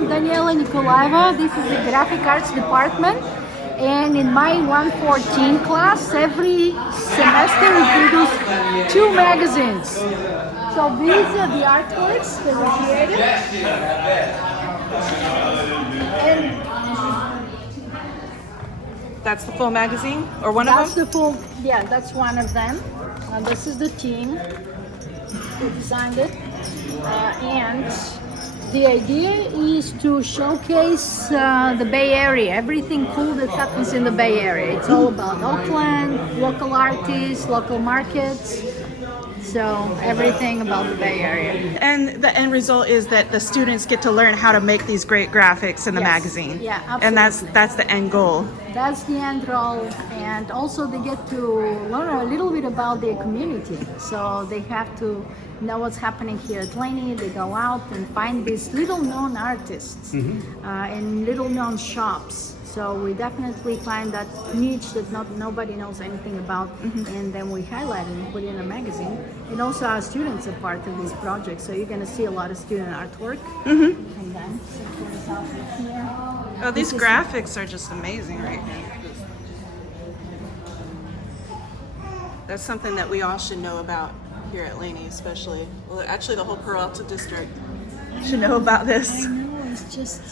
I'm Daniela Nikolaeva. This is the graphic arts department. And in my 114 class, every semester we produce 2 magazines. So these are the artworks that we created. And That's the full magazine, or one that's of them? the full, yeah, that's one of them. And this is the team who designed it. And the idea is to showcase the Bay Area, everything cool that happens in the Bay Area. It's all about Oakland, local artists, local markets. So everything about the Bay Area. And the end result is that the students get to learn how to make these great graphics in the Yes. magazine. Yeah, absolutely. And that's the end goal. That's the end goal, and also they get to learn a little bit about their community. So they have to know what's happening here at Laney. They go out and find these little known artists in little known shops. So we definitely find that niche that nobody knows anything about, and then we highlight it and put it in a magazine. And also our students are part of this project, so you're going to see a lot of student artwork. And then for example, here. Oh, these This is- graphics are just amazing right here. That's something that we all should know about here at Laney, especially. Well, actually, the whole Peralta district should know about this. I know, it's just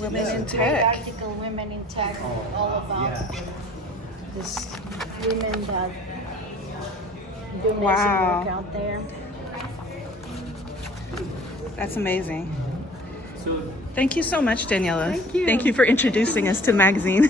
Women in great tech. article, Women in Tech, all about this women that do amazing Wow. work out there. That's amazing. Thank you so much, Daniela. Thank you. Thank you for introducing us to the magazine.